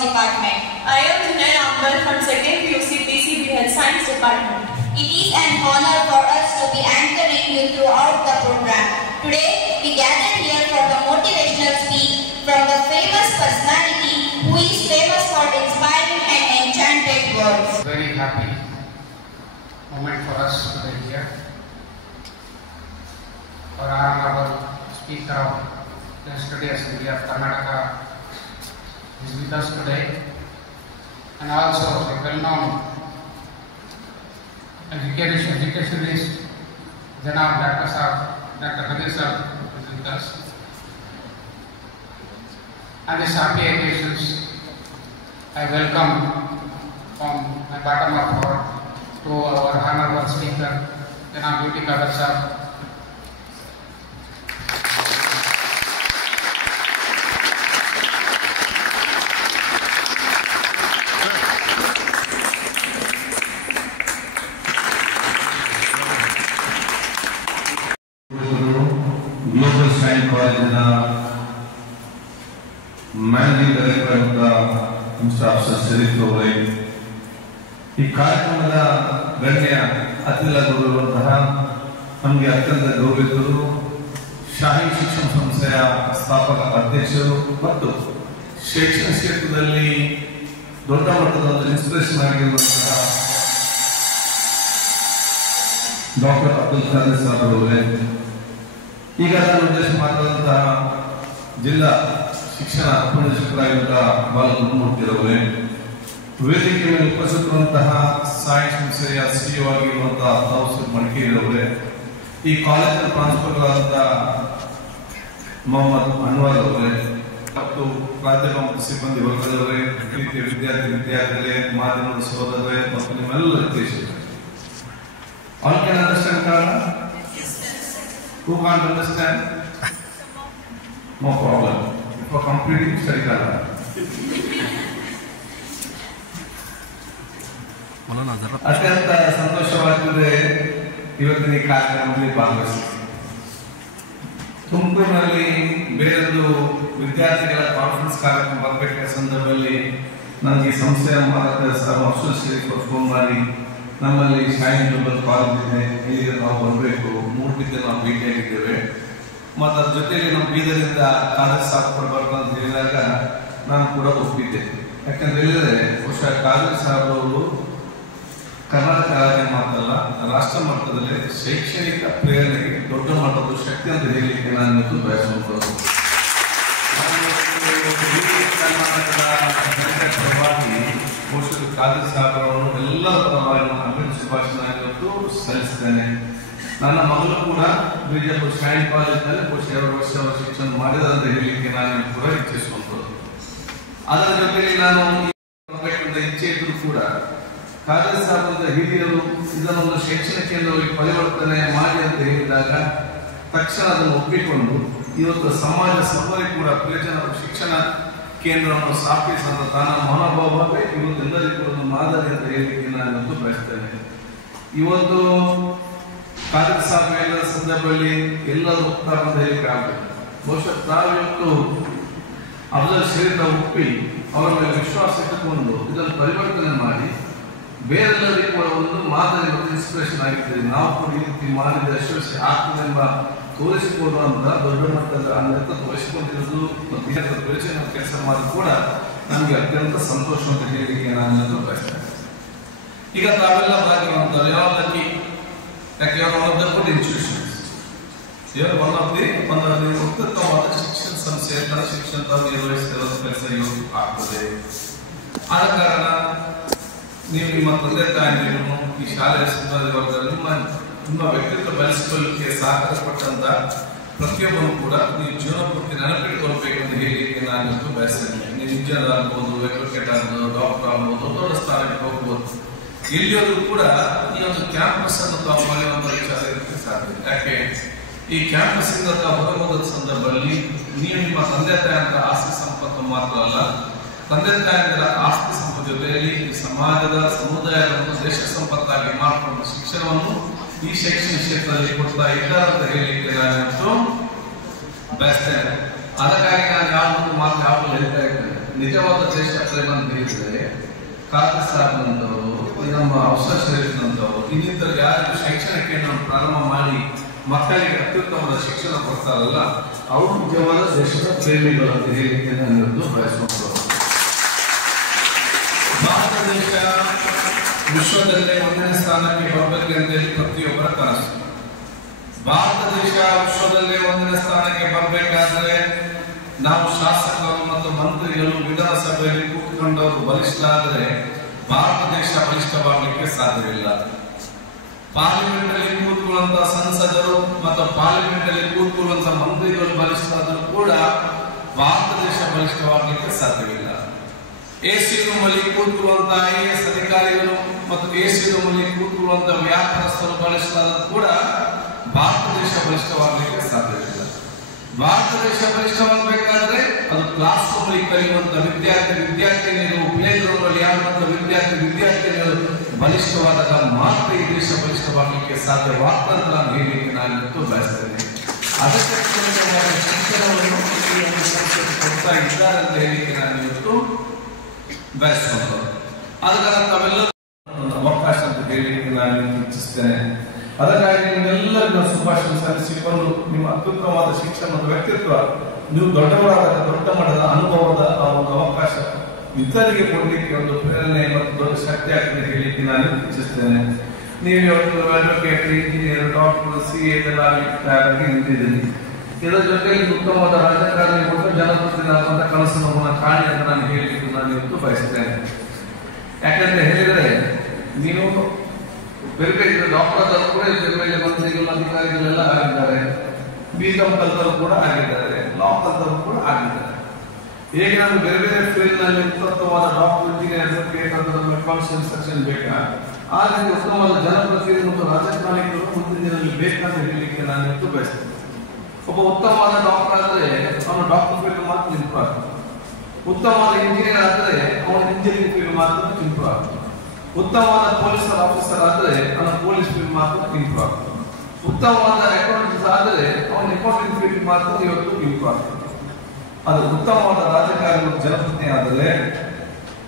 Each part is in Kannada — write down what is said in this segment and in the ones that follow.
Department. I am Junaid Ambal from 2nd PUC PCB Health Science Department. It is an honor for us to be anchoring you throughout the program. Today, we gather here for the motivational speech from the famous personality who is famous for inspiring and enchanted words. Very happy moment for us today here. Our honorable Speaker of the Study Assembly of Karnataka is with us today, and also a well-known educationalist, Janab Dr. Kadir Sir is with us. On these happy occasions, I welcome from my bottom of heart to our honorable Speaker, Janab Beauty Kadir Sir. Global science ಕಾಲೇಜಿನ ಮ್ಯಾನೇಜಿಂಗ್ ಡೈರೆಕ್ಟರ್ ಅಂತ ಮಿಸ್ಟರ್ ಅಫ್ಸರ್ ಶರೀಫ್ ಅವರೇ, ಈ ಕಾರ್ಯಕ್ರಮದ ಗಣ್ಯ ಅತಿಥಿಗಳಿರುವಂತಹ ನಮಗೆ ಅತ್ಯಂತ ಗೌರವಿತರು, ಶಾಹಿ ಶಿಕ್ಷಣ ಸಂಸ್ಥೆಯ ಸ್ಥಾಪಕ ಅಧ್ಯಕ್ಷರು ಮತ್ತು ಶೈಕ್ಷಣಿಕ ಕ್ಷೇತ್ರದಲ್ಲಿ ದೊಡ್ಡ ಮಟ್ಟದ ಒಂದು ಇನ್ಸ್ಪಿರೇಷನ್ ಆಗಿರುವಂತಹ ಡಾಕ್ಟರ್ ಅಬ್ದುಲ್ ಖಾದರ್ ಸಾಹೇಬ್ ಅವರೇ, ಈಗ ನಾನು ಉದ್ದೇಶ ಮಾತಾಡುವಂತಹ ಜಿಲ್ಲಾ ಶಿಕ್ಷಣ ಉಪನಿರೀಕ್ಷಕರಾಗಿರುವಂತಹ ಬಾಲಗುರುಮೂರ್ತಿರವರೇ, ವೇದಿಕೆ ಮೇಲೆ ಉಪಸ್ಥಿತರುವಂತಹ ಸಾಯಿ ಸಂಸ್ಥೆಯ ಸಿಇಒ ಆಗಿರುವಂತಹ ತೌಸೀಫ್ ಮಡಿಕೇರಿಯವರೇ, ಈ ಕಾಲೇಜಿನ ಪ್ರಾಂಶುಪಾಲರಾದಂತಹ ಮೊಹಮ್ಮದ್ ಅನ್ವರ್ ಅವರೇ ಮತ್ತು ಪ್ರಾಧ್ಯಾಪಕ ಮತ್ತು ಸಿಬ್ಬಂದಿ ವರ್ಗದವರೇ, ಪ್ರೀತಿಯ ವಿದ್ಯಾರ್ಥಿಗಳೇ, ಮಾಧ್ಯಮದ ಸಹೋದರರೇ ಮತ್ತು ನಿಮ್ಮೆಲ್ಲರ ದೇಶಗಳೇ, all can understand Kannada? Who can't understand? No problem. For completing study Kannada. ಅತ್ಯಂತ ಸಂತೋಷವಾಗಿದೆ ಇವತ್ತಿನ ಈ ಕಾರ್ಯಕ್ರಮದಲ್ಲಿ ಭಾಗವಹಿಸಿ. ತುಮಕೂರಿನಲ್ಲಿ ಬೇರೊಂದು ವಿದ್ಯಾರ್ಥಿಗಳ ಕಾನ್ಫರೆನ್ಸ್ ಕಾರ್ಯಕ್ರಮ ಬರಬೇಕಾದ ಸಂದರ್ಭದಲ್ಲಿ ನನಗೆ ಈ ಸಂಸ್ಥೆಯ ಮಾಲಕ ಸರ್ ಅಫ್ಸರ್ ಶರೀಫ್ ಅವರು ಫೋನ್ ಮಾಡಿ, ನಮ್ಮಲ್ಲಿ ಶಾಹಿ ಗ್ಲೋಬಲ್ ಕಾಲೇಜ್ ಇದೆ, ಇಲ್ಲಿಗೆ ನಾವು ಬರಬೇಕು, 3 ದಿನ ನಾವು ಭೇಟಿಯಾಗಿದ್ದೇವೆ ಮತ್ತು ಅದ್ರ ಜೊತೆಗೆ ನಮ್ಮ ಬೀದರಿಂದ ಕಾಲೇಜ್ ಸಾಹೇಬ್ ಬರಬಾರ್ದು ಅಂತ ಹೇಳಿದಾಗ ನಾನು ಕೂಡ ಒಪ್ಪಿದ್ದೆ. ಯಾಕಂದ್ರೆ ಹೇಳಿದ್ರೆ ಬಹುಶಃ ಕಾಲೇಜ್ ಸಾಹೇಬ್ ಅವರು ಕರ್ನಾಟಕ ರಾಜ್ಯ ಮಾತ್ರಲ್ಲ, ರಾಷ್ಟ್ರ ಮಟ್ಟದಲ್ಲಿ ಶೈಕ್ಷಣಿಕ ಪ್ರೇರಣೆಗೆ ದೊಡ್ಡ ಮಟ್ಟದ ಶಕ್ತಿ ಅಂತ ಹೇಳಲಿಕ್ಕೆ ನಾನು ಇವತ್ತು ಬಯಸುವಂಥದ್ದು. ಕರ್ನಾಟಕದ ಜನತೆ ಪರವಾಗಿ ಬಹುಶಃ ಕಾಲೇಜ್ ಸಾಹೇಬ್ ಅವರು ಎಲ್ಲರ ಪರವಾಗಿ ಅಭಿನಂದನೆ ಶುಭಾಶಯ ಇವತ್ತು ಸಲ್ಲಿಸ್ತೇನೆ. ನನ್ನ ಮಗಳು ಕೂಡ ಬಿಜಾಪುರ ಶಾಹಿ ಕಾಲೇಜಿನಲ್ಲಿ ಬಹುಶಃ 2 ವರ್ಷ ಶಿಕ್ಷಣ ಮಾಡಿದ ಅಂತ ಹೇಳಲಿಕ್ಕೆ ನಾನು ಕೂಡ ಇಚ್ಛಿಸುವಂಥದ್ದು. ಅದರ ಜೊತೆಗೆ ನಾನು ಬರಬೇಕಂತ ಇಚ್ಛೆ ಇದ್ರೂ ಕೂಡ ಕಾಲೇಜ್ ಸಾಹೇಬ್ ಹಿರಿಯರು ಇದನ್ನೊಂದು ಶೈಕ್ಷಣಿಕ ಕೇಂದ್ರವಾಗಿ ಪರಿವರ್ತನೆ ಮಾಡಿ ಅಂತ ಹೇಳಿದಾಗ ತಕ್ಷಣ ಅದನ್ನು ಒಪ್ಪಿಕೊಂಡು ಇವತ್ತು ಸಮಾಜ ಸರ್ವರಿಗೂ ಕೂಡ ಪ್ರಯೋಜನ ಶಿಕ್ಷಣ ಕೇಂದ್ರವನ್ನು ಸ್ಥಾಪಿಸುವಂತ ತನ್ನ ಮನೋಭಾವವೇ ಇವತ್ತೆಲ್ಲರಿಗೂ ಕೂಡ ಒಂದು ಮಾದರಿ ಅಂತ ಹೇಳಲಿಕ್ಕೆ ನಾನು ಇವತ್ತು ಬಯಸ್ತೇನೆ. ಇವತ್ತು ಕಾಲೇಜ್ ಸಾಹೇಬ್ ಎಲ್ಲರ ಸಂದರ್ಭದಲ್ಲಿ ಎಲ್ಲರೂ ಒಪ್ತಾರೆ ಅಂತ ಹೇಳಲಿಕ್ಕೆ ಆಗಬೇಕು. ಬಹುಶಃ ತಾವಿವತ್ತು ಅಫ್ಜಲ್ ಶರೀಫ್ ಒಪ್ಪಿ ಅವರ ಮೇಲೆ ವಿಶ್ವಾಸ ಇಟ್ಟುಕೊಂಡು ಇದನ್ನು ಪರಿವರ್ತನೆ ಮಾಡಿ ಬೇರೆಲ್ಲರಿಗೂ ಕೂಡ ಒಂದು ಮಾದರಿ ಮತ್ತು ಇನ್ಸ್ಪಿರೇಷನ್ ಆಗಿರ್ತದೆ. ನಾವು ಕೂಡ ಈ ರೀತಿ ಮಾಡಿದ ಯಶಸ್ವಿ ಆಗ್ತದೆಂಬ ತೋರಿಸಿಕೊಡುವಂತ ದೊಡ್ಡ ಮಟ್ಟದ ಅನ್ವರ್ಥ ತೋರಿಸಿಕೊಂಡಿರೋದು ಮತ್ತು ಪರಿಚಯ ಕೆಲಸ ಮಾಡಿ ಕೂಡ ನಮಗೆ ಅತ್ಯಂತ ಸಂತೋಷ ಅಂತ ಹೇಳಲಿಕ್ಕೆ ನಾನು ಬಯಸ್ತೇನೆ. ಈಗ ತಾವೆಲ್ಲ ಭಾಗಿರುವಂತವ್ರು ಯಾವ್ದಕ್ಕೆ, ಯಾಕೆ ಇವರು one of the good institutions, ಇವರು ಒನ್ ಆಫ್ ದಿ ಉತ್ತಮವಾದ ಶಿಕ್ಷಣ ಸಂಸ್ಥೆ ಕನ್ನಡ ಶಿಕ್ಷಣ ನಿರ್ವಹಿಸಿದ ಕೆಲಸ ಇವರು ಆಗ್ತದೆ. ಆದ ಕಾರಣ ನೀವು ನಿಮ್ಮ ತಂದೆ ತಾಯಿಯನ್ನು ಈ ಶಾಲೆಯ ಸಿಬ್ಬಂದಿ ವರ್ಗ ನಿಮ್ಮ ವ್ಯಕ್ತಿತ್ವ ಬೆಳೆಸಿಕೊಳ್ಳಲಿಕ್ಕೆ ಸಹಕಾರ ಕೊಟ್ಟಂತ ಪ್ರತಿಯೊಬ್ಬರು ಕೂಡ ನೀವು ಜೀವನ ಪೂರ್ತಿ ನೆನಪಿಟ್ಕೊಳ್ಬೇಕು ಅಂತ ಹೇಳಲಿಕ್ಕೆ ನಾನು ಇವತ್ತು ಬಯಸ್ತೇನೆ. ನೀವು ಇಂಜಿನಿಯರ್ ಆಗ್ಬೋದು, ಅಡ್ವೊಕೇಟ್ ಆಗ್ಬೋದು, ಡಾಕ್ಟರ್ ಆಗ್ಬೋದು, ದೊಡ್ಡ ಸ್ಥಾನಕ್ಕೆ ಹೋಗ್ಬೋದು. ಎಲ್ಲಿಯವರು ಕೂಡ ಈ ಒಂದು ಕ್ಯಾಂಪಸ್ ಅನ್ನು ತಾವು ಮಾಡುವಂತ ವಿಚಾರ ಇರಲಿಕ್ಕೆ ಸಾಧ್ಯ. ಯಾಕೆ ಈ ಕ್ಯಾಂಪಸ್ ಇಂದ ತಾವು ಹೊರಬೋದ ಸಂದರ್ಭದಲ್ಲಿ ನೀವು ನಿಮ್ಮ ತಂದೆ ತಾಯಿಯಂತ ಆಸ್ತಿ ಸಂಪತ್ತು ಮಾತ್ರ ಅಲ್ಲ, ತಂದೆ ತಾಯಿಯಂದರ ಆಸ್ತಿ ಸಂಪತ್ತು ಜೊತೆಯಲ್ಲಿ ಈ ಸಮಾಜದ ಸಮುದಾಯದ ಒಂದು ದೇಶ ಸಂಪತ್ತಾಗಿ ಮಾಡಿಕೊಂಡು ಶಿಕ್ಷಣವನ್ನು ಈ ಶೈಕ್ಷಣಿಕ ಕ್ಷೇತ್ರದಲ್ಲಿ ಕೊಡ್ತಾ ಇದ್ದಾರೆ ಅಂತ ಹೇಳಲಿಕ್ಕೆ ನಾನು ಬಯಸ್ತೇನೆ. ಅದಕ್ಕಾಗಿ ನಾನು ಯಾವ್ದು ಮಾತು ಯಾವಾಗಲೂ ಹೇಳ್ತಾ ಇದ್ದೇನೆ, ನಿಜವಾದ ದೇಶ ಪ್ರೇಮ ಅಂತ ಹೇಳಿದ್ರೆ ಖಾದರ್ ಸಾಹೇಬ್ನಂತವರು, ನಮ್ಮ ಅಫ್ಸರ್ ಶರೀಫ್ನಂತವರು, ಇನ್ನಿತರ ಯಾರು ಶೈಕ್ಷಣಿಕ ಪ್ರಾರಂಭ ಮಾಡಿ ಮಕ್ಕಳಿಗೆ ಅತ್ಯುತ್ತಮವಾದ ಶಿಕ್ಷಣ ಕೊಡ್ತಾರಲ್ಲ, ಅವರು ನಿಜವಾದ ದೇಶದ ಪ್ರೇಮಿಗಳು ಅಂತ ಹೇಳಿಕೆ ನಾನು ಬಯಸುವಂತವರು. ಭಾರತ ದೇಶ ವಿಶ್ವದಲ್ಲೇ 1ನೇ ಸ್ಥಾನಕ್ಕೆ ಬರಬೇಕು ಅಂತ ಹೇಳಿ ಪ್ರತಿಯೊಬ್ಬರ ಕನಸು. ಭಾರತ ದೇಶ ವಿಶ್ವದಲ್ಲೇ 1ನೇ ಸ್ಥಾನಕ್ಕೆ ಬರಬೇಕಾದ್ರೆ ನಾವು ಶಾಸಕರು ಮತ್ತು ಮಂತ್ರಿಗಳು ವಿಧಾನಸಭೆಯಲ್ಲಿ ಕೂತ್ಕೊಂಡವರು ಬಲಿಷ್ಠ ಆದರೆ ಭಾರತ ದೇಶ ಬಲಿಷ್ಠವಾಗಲಿಕ್ಕೆ ಸಾಧ್ಯವಿಲ್ಲ. ಪಾರ್ಲಿಮೆಂಟ್ ಅಲ್ಲಿ ಕೂತ್ಕೊಳ್ಳುವಂತಹ ಸಂಸದರು ಮತ್ತು ಪಾರ್ಲಿಮೆಂಟ್ ಅಲ್ಲಿ ಕೂತ್ಕೊಳ್ಳುವಂತಹ ಮಂತ್ರಿಗಳು ಬಲಿಷ್ಠ ಆದರೂ ಕೂಡ ಭಾರತ ದೇಶ ಬಲಿಷ್ಠವಾಗಲಿಕ್ಕೆ ಸಾಧ್ಯವಿಲ್ಲ. ಎಸಿ ರೂಮ್ ಅಲ್ಲಿ ಕೂತ್ಕೊಳ್ಳುವಂತಹ IAS ಅಧಿಕಾರಿಗಳು ಮತ್ತು ಎಸಿ ರೂಮ್ ಅಲ್ಲಿ ಕೂತ್ಕೊಳ್ಳುವಂತಹ ವ್ಯಾಪಾರಸ್ಥರು ಬಲಿಷ್ಠ ಆದರೂ ಕೂಡ ಭಾರತ ದೇಶ ಬಲಿಷ್ಠವಾಗಲಿಕ್ಕೆ ಸಾಧ್ಯವಿಲ್ಲ. ಭಾರತ ದೇಶ ಬಲಿಷ್ಠವಾಗಬೇಕಾದ್ರೆ ಅದು ಕ್ಲಾಸ್ ರೂಮ್ ಅಲ್ಲಿ ಕಲಿಯುವಂತ ವಿದ್ಯಾರ್ಥಿನಿಯರು, ಪ್ಲೇ ಗ್ರೌಂಡ್ ಅಲ್ಲಿ ಆಡುವಂತ ವಿದ್ಯಾರ್ಥಿನಿಯರು ಬಲಿಷ್ಠವಾದಾಗ ಮಾತ್ರ ಈ ದೇಶ ಬಲಿಷ್ಠವಾಗಲಿಕ್ಕೆ ಸಾಧ್ಯವಾಗ್ತದೆ ನಾನು ಹೇಳಲಿಕ್ಕೆ ನಾನು ಇವತ್ತು ಬಯಸ್ತೇನೆ. ಅದಕ್ಕೆ ಶಿಕ್ಷಣವನ್ನು ಕೊಡ್ತಾ ಇದ್ದಾರೆ ಅಂತ ಹೇಳಲಿಕ್ಕೆ ನಾನು ಇವತ್ತು ಬಯಸ್ಕೊಂಡು ಅದರ ತಾವೆಲ್ಲ ಅವಕಾಶ ಅಂತ ಹೇಳಲಿಕ್ಕೆ ನಾನು ಇಚ್ಛಿಸ್ತೇನೆ. ಅದಕ್ಕಾಗಿ ನಿಮ್ಮೆಲ್ಲರನ್ನ ಶುಭಾಶಯ ಸಲ್ಲಿಸಿಕೊಂಡು ನಿಮ್ಮ ಅತ್ಯುತ್ತಮವಾದ ಶಿಕ್ಷಣ ಮತ್ತು ವ್ಯಕ್ತಿತ್ವ, ನೀವು ದೊಡ್ಡವರಾದ ದೊಡ್ಡ ಮಟ್ಟದ ಅನುಭವದ ಒಂದು ಅವಕಾಶ ಇತರಿಗೆ ಕೊಡಲಿಕ್ಕೆ ಒಂದು ಪ್ರೇರಣೆ ಮತ್ತು ದೊಡ್ಡ ಶಕ್ತಿ ಆಗ್ತದೆ ಹೇಳಲಿಕ್ಕೆ ನಾನು ಇಚ್ಛಿಸ್ತೇನೆ. ನೀವು ಇವತ್ತು ಅಡ್ವೊಕೇಟ್, ಇಂಜಿನಿಯರ್, ಡಾಕ್ಟರ್, CA ತಯಾರಾಗಿ ನಿಂತಿದ್ದೀನಿ. ಇದರ ಜೊತೆಗೆ ಉತ್ತಮವಾದ ರಾಜಕಾರಣಿ ಕೊಟ್ಟು ಜನಪ್ರತಿನಿಧಿಯಾಗುವಂತ ಕನಸನ್ನು ಕಾಣಿ ಅಂತ ನಾನು ಹೇಳಲಿಕ್ಕೆ ನಾನು ಇವತ್ತು ಬಯಸ್ತೇನೆ. ಯಾಕಂದ್ರೆ ಹೇಳಿದ್ರೆ ನೀವು ಬೇರೆ ಬೇರೆ ಡಾಕ್ಟರ್ ಆದರೂ ಕೂಡ ಬೇರೆ ಬೇರೆ ಮಂತ್ರಿಗಳು, ಅಧಿಕಾರಿಗಳೆಲ್ಲ ಆಗಿದ್ದಾರೆ, BCom ಕಲ್ತರು ಕೂಡ ಆಗಿದ್ದಾರೆ, ಲಾ ಕಲ್ತರು ಕೂಡ ಆಗಿದ್ದಾರೆ. ಹೇಗೆ ನಾವು ಬೇರೆ ಬೇರೆ ಫೀಲ್ಡ್ ನಲ್ಲಿ ಉತ್ತಮವಾದ doctor, engineer, advocate accounts section ಬೇಕಾ, ಆದರೆ ಉತ್ತಮವಾದ ಜನಪ್ರತಿನಿಧಿ ಮತ್ತು ರಾಜಕಾರಣಿಗಳು ಮುಂದಿನ ದಿನದಲ್ಲಿ ಬೇಕಂತ ಹೇಳಲಿಕ್ಕೆ ನಾನು ಇವತ್ತು ಬಯಸ್ತೇನೆ. ಒಬ್ಬ ಉತ್ತಮವಾದ ಡಾಕ್ಟರ್ ಆದರೆ ಅವನು ಡಾಕ್ಟರ್ ಫೀಲ್ಡ್ ಮಾತ್ರ ಇಂಪ್ರೂವ್ ಆಗ್ತದೆ. ಉತ್ತಮವಾದ ಇಂಜಿನಿಯರ್ ಆದರೆ ಅವನ ಇಂಜಿನಿಯರಿಂಗ್ ಫೀಲ್ಡ್ ಮಾತ್ರ ಇಂಪ್ರೂವ್ ಆಗ್ತದೆ. ಉತ್ತಮವಾದ ಪೊಲೀಸ್ ಆಫೀಸರ್ ಆದರೆ ಅವನ ಪೊಲೀಸ್ ಫೀಲ್ಡ್ ಮಾತ್ರ ಇಂಪ್ರೂವ್ ಆಗ್ತದೆ. ಉತ್ತಮವಾದ ಅಕೌಂಟೆಂಟ್ ಆದರೆ ಅವನ ಅಕೌಂಟಿಂಗ್ ಫೀಲ್ಡ್ ಮಾತ್ರ ಇವತ್ತು ಇಂಪ್ರೂವ್ ಆಗ್ತದೆ. ಅದು ಉತ್ತಮವಾದ ರಾಜಕಾರಣಿ ಜನಪ್ರತಿನಿಧಿ ಆದರೆ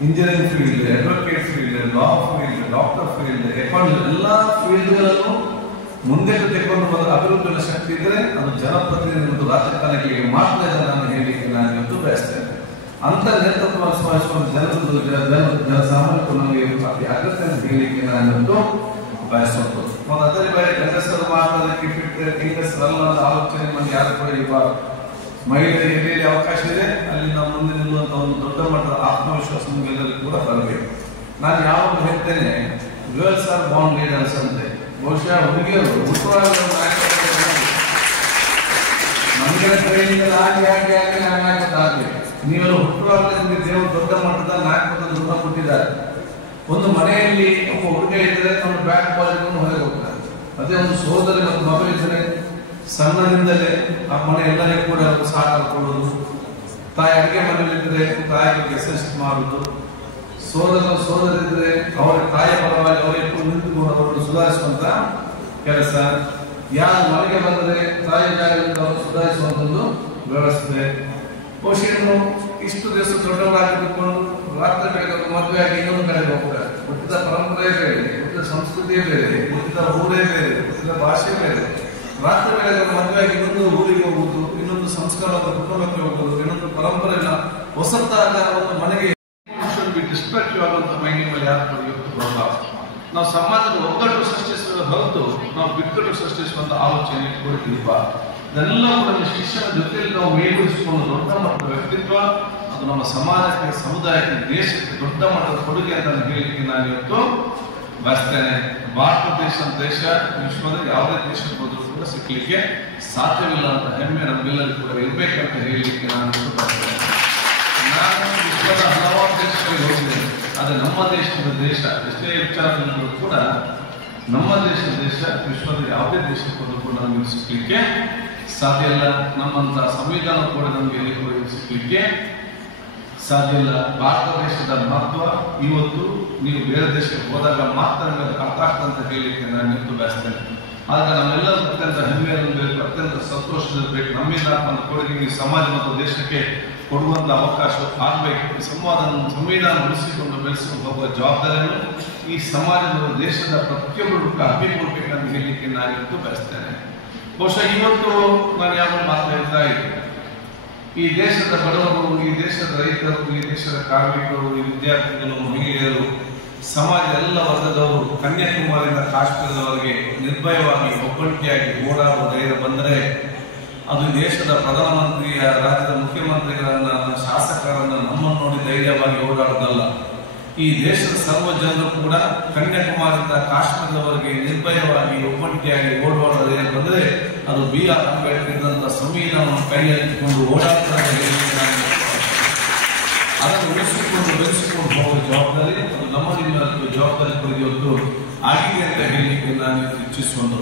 ಇಂಜಿನಿಯರಿಂಗ್ ಫೀಲ್ಡ್, ಅಡ್ವೊಕೇಟ್ ಫೀಲ್ಡ್, ಲಾ ಫೀಲ್ಡ್, ಡಾಕ್ಟರ್ ಫೀಲ್ಡ್, ಅಕೌಂಟ್ ಎಲ್ಲಾ ಫೀಲ್ಡ್ಗಳನ್ನು ಮುಂದೆ ತೆಗೆದುಕೊಂಡು ಬಂದ ಅಭಿವೃದ್ಧಿಯ ಶಕ್ತಿ ಇದ್ರೆ ಅದು ಜನಪ್ರತಿನಿಧಿ ಮತ್ತು ರಾಜಕಾರಣಿಗಳಿಗೆ ಮಾತ್ರ ನಾನು ಹೇಳಲಿಕ್ಕೆ ನಾನು ಇವತ್ತು ಬಯಸ್ತೇನೆ. ಅಂತ ನೇತೃತ್ವ ಸ್ಮರಿಸುವ ಜನಸಾಮಾನ್ಯಕ್ಕೂ ನಮಗೆ ಅತಿ ಅಗತ್ಯ ಹೇಳಲಿಕ್ಕೆ ನಾನು ಇವತ್ತು ಬಯಸುವಂಥದ್ದು. ಒಂದು ಅದರ ಬೇರೆ ಗಂಡಸರು ಮಾತಾಡಲಿಕ್ಕೆ ಹೆಂಗಸರಲ್ಲ ಆಲೋಚನೆ ಮಾಡಿ ಯಾರು ಕೂಡ ಇವಾಗ ಮಹಿಳೆಯರಿಗೆ ಬೇರೆ ಅವಕಾಶ ಇದೆ, ಅಲ್ಲಿ ನಾವು ಮುಂದೆ ನಿಲ್ಲುವಂತ ಒಂದು ದೊಡ್ಡ ಮಟ್ಟದ ಆತ್ಮವಿಶ್ವಾಸ ನಮಗೆಲ್ಲರಿಗೂ ಕೂಡ ಬರಬೇಕು. ನಾನು ಯಾವಾಗ ಹೇಳ್ತೇನೆ ಗರ್ಲ್ಸ್ ಆರ್ ಬಾರ್ನ್ ಲೀಡರ್ಸ್ ಅಂತೆ, ಬಹುಶಃ ಹುಡುಗಿಯರು ಹುಟ್ಟುವಾಗಲೇ ನಮಗೆ ಟ್ರೈನಿಂಗ್ ಆಗಲಿ ನೀವೆಲ್ಲ ಹುಟ್ಟುವಾಗಲೇ ನಿಮಗೆ ದೇವರು ದೊಡ್ಡ ಮಟ್ಟದ ನಾಯಕತ್ವದ ಋಣ ಕೊಟ್ಟಿದ್ದಾರೆ. ಒಂದು ಮನೆಯಲ್ಲಿ ಒಬ್ಬ ಹುಡುಗ ಇದ್ದರೆ ಅವನು ಬ್ಯಾಟ್ ಬಾಲ್ ಹೊರಗೆ ಹೋಗ್ತಾರೆ. ಅದೇ ಒಂದು ಸೋದರಿ ಮತ್ತು ಮಗಳಿದ್ದರೆ ಸಣ್ಣದಿಂದಲೇ ಆ ಮನೆ ಎಲ್ಲರಿಗೂ ಕೂಡ ಸಹಕಾರ ಕೊಡುವುದು, ತಾಯಿ ಅಡುಗೆ ಮನೆಯಲ್ಲಿದ್ದರೆ ತಾಯಿ ಬಗ್ಗೆ ಅಸೆಸ್ಟ್ ಮಾಡುವುದು, ಸೋದರಿದ್ರೆ ಅವರ ತಾಯಿಯ ಪರವಾಗಿ ಅವರಿಗೆ ನಿಂತುಕೊಂಡು ಅವರನ್ನು ಸುಧಾರಿಸುವಂತ ಕೆಲಸ, ಯಾರು ಮನೆಗೆ ಬಂದರೆ ತಾಯಿ ಜಾಗದಿಂದ ಅವರು ಸುಧಾರಿಸುವಂತದ್ದು ವ್ಯವಸ್ಥೆ. ಬಹುಶಃ ಇಷ್ಟು ದಿವಸ ದೊಡ್ಡವರಾಗಿದ್ದುಕೊಂಡು ರಾತ್ರಿ ಬೆಳಗ್ಗೆ ಮದುವೆ ಆಗಿ ಇನ್ನೊಂದು ಕಡೆಗೆ ಹೋಗ್ತಾರೆ. ಹುಟ್ಟಿದ ಪರಂಪರೆ ಬೇರೆ, ಹುಟ್ಟಿದ ಸಂಸ್ಕೃತಿಯೇ ಬೇರೆ, ಹುಟ್ಟಿದ ಊರೇ ಬೇರೆ, ಹುಟ್ಟಿದ ಭಾಷೆ ಬೇರೆ. ರಾತ್ರಿ ಬೆಳಗ್ಗೆ ಮದುವೆ ಆಗಿ ಇನ್ನೊಂದು ಊರಿಗೆ ಹೋಗುವುದು, ಇನ್ನೊಂದು ಸಂಸ್ಕಾರದ ಕುಟುಂಬಕ್ಕೆ ಹೋಗುವುದು, ಇನ್ನೊಂದು ಪರಂಪರೆ ಹೊಸತಾದ ಒಂದು ಮನೆಗೆ ಡಿಸ್ಟ್ರಕ್ಟಿವ್ ಆಗುವಂತ ಮೈಂಡ್ ಮೇಲೆ ಯಾರು ಇವತ್ತು ಬರಬಾರದು. ನಾವು ಸಮಾಜದ ಒಗ್ಗಟ್ಟು ಸೃಷ್ಟಿಸುವ ಹೊರತು ನಾವು ಬಿಕ್ಕಟ್ಟು ಸೃಷ್ಟಿಸುವಂತ ಆಲೋಚನೆ ಇಟ್ಕೊಳ್ತೀವ. ಇದೆಲ್ಲ ಕೂಡ ಶಿಕ್ಷಣ ಜೊತೆಯಲ್ಲಿ ನಾವು ಮೇಲ್ಗೊಳಿಸಿಕೊಂಡು ದೊಡ್ಡ ಮಟ್ಟದ ವ್ಯಕ್ತಿತ್ವ, ಅದು ನಮ್ಮ ಸಮಾಜಕ್ಕೆ, ಸಮುದಾಯಕ್ಕೆ, ದೇಶಕ್ಕೆ ದೊಡ್ಡ ಮಟ್ಟದ ಕೊಡುಗೆ ಅಂತ ಹೇಳಲಿಕ್ಕೆ ನಾನು ಇವತ್ತು ಬಯಸ್ತೇನೆ. ಭಾರತ ದೇಶ ವಿಶ್ವದ ಯಾವುದೇ ದೇಶಕ್ಕೆ ಹೋದರೂ ಕೂಡ ಸಿಕ್ಕಲಿಕ್ಕೆ ಸಾಧ್ಯವಿಲ್ಲ ಅಂತ ಹೆಮ್ಮೆ ನಮಗೆಲ್ಲರಿಗೂ ಕೂಡ ಇರಬೇಕಂತ ಹೇಳಲಿಕ್ಕೆ ನಾನು ಬಯಸ್ತೇನೆ. ನಾನು ವಿಶ್ವದ ಹಲವಾರು ದೇಶಗಳಿಗೆ ಹೋಗಿದ್ದೇನೆ, ಆದರೆ ನಮ್ಮ ದೇಶ ಎಷ್ಟೇ ವಿಚಾರದಲ್ಲೂ ಕೂಡ ನಮ್ಮ ದೇಶ ವಿಶ್ವದ ಯಾವುದೇ ದೇಶಕ್ಕೆ ಹೋದರೂ ಕೂಡ ನಮಗೆ ಸಿಕ್ಕಲಿಕ್ಕೆ ಸಾಧ್ಯ ಇಲ್ಲ. ನಮ್ಮಂತ ಸಂವಿಧಾನ ಕೂಡ ನಮಗೆ ಎಲ್ಲಿ ಸಿಕ್ಕಲಿಕ್ಕೆ ಸಾಧ್ಯ ಇಲ್ಲ. ಭಾರತ ದೇಶದ ಮಹತ್ವ ಇವತ್ತು ನೀವು ಬೇರೆ ದೇಶಕ್ಕೆ ಹೋದಾಗ ಮಾತ್ರ ನಿಮಗೆ ಅರ್ಥ ಆಗ್ತಂತ ಹೇಳಲಿಕ್ಕೆ ನಾನು ನಿಂತು ಬಯಸ್ತೇನೆ. ಆದ್ರೆ ನಮ್ಮೆಲ್ಲರೂ ಅತ್ಯಂತ ಹೆಮ್ಮೆಯಿರಬೇಕು, ಅತ್ಯಂತ ಸಂತೋಷದಿರಬೇಕು. ನಮ್ಮಿಂದ ಒಂದು ಕೊಡುಗೆ ಈ ಸಮಾಜ ಮತ್ತು ದೇಶಕ್ಕೆ ಕೊಡುವಂಥ ಅವಕಾಶ ಆಗಬೇಕು. ಸಂವಿಧಾನ ಉಳಿಸಿಕೊಂಡು ಬೆಳೆಸಿಕೊಂಡು ಹೋಗುವ ಜವಾಬ್ದಾರಿಯನ್ನು ಈ ಸಮಾಜದ ದೇಶದ ಪ್ರತಿಯೊಬ್ಬರು ಹಮ್ಮಿಕೊಳ್ಬೇಕಂತ ಹೇಳಲಿಕ್ಕೆ ನಾನಿವತ್ತು ಬಯಸ್ತೇನೆ. ಬಹುಶಃ ಇವತ್ತು ನಾನು ಯಾವ ಮಾತು ಹೇಳ್ತಾ ಇದ್ದೀನಿ, ಈ ದೇಶದ ಬಡವರು, ಈ ದೇಶದ ರೈತರು, ಈ ದೇಶದ ಕಾರ್ಮಿಕರು, ಈ ವಿದ್ಯಾರ್ಥಿಗಳು, ಮಹಿಳೆಯರು, ಸಮಾಜದ ಎಲ್ಲ ವರ್ಗದವರು ಕನ್ಯಾಕುಮಾರಿಯಿಂದ ಕಾಶ್ಮೀರದವರೆಗೆ ನಿರ್ಭಯವಾಗಿ ಒಬ್ಬಂಟಿಯಾಗಿ ಓಡಾಡುವ ಧೈರ್ಯ ಬಂದರೆ ಅದು ದೇಶದ ಪ್ರಧಾನಮಂತ್ರಿಯ, ರಾಜ್ಯದ ಮುಖ್ಯಮಂತ್ರಿಗಳನ್ನ, ಶಾಸಕರನ್ನ, ನಮ್ಮನ್ನು ನೋಡಿ ಧೈರ್ಯವಾಗಿ ಓಡಾಡುವುದಲ್ಲ. ಈ ದೇಶದ ಸರ್ವ ಜನರು ಕೂಡ ಕನ್ಯಾಕುಮಾರಿಯಿಂದ ಕಾಶ್ಮೀರದವರೆಗೆ ನಿರ್ಭಯವಾಗಿ ಒಬ್ಬಂಟಿಯಾಗಿ ಓಡಾಡುವ ಧೈರ್ಯ ಬಂದರೆ ಅದು B.R. ಅಂಬೇಡ್ಕರ್ ಇದ್ದಂಥ ಸಂವಿಧಾನವನ್ನು ಕೈಯಲ್ಲಿಟ್ಟುಕೊಂಡು ಓಡಾಡ್ತಾರೆ. ಅದನ್ನು ಉಳಿಸಿಕೊಂಡು ಬೆಳೆಸಿಕೊಂಡು ಹೋಗುವ ಜವಾಬ್ದಾರಿ ಅದು ನಮ್ಮ ನಿಮ್ಮ ಜವಾಬ್ದಾರಿ ಕುರಿತು ಆಗಿದೆ ಅಂತ ಹೇಳಲಿಕ್ಕೆ ನಾನು ಇಚ್ಛಿಸುವುದು.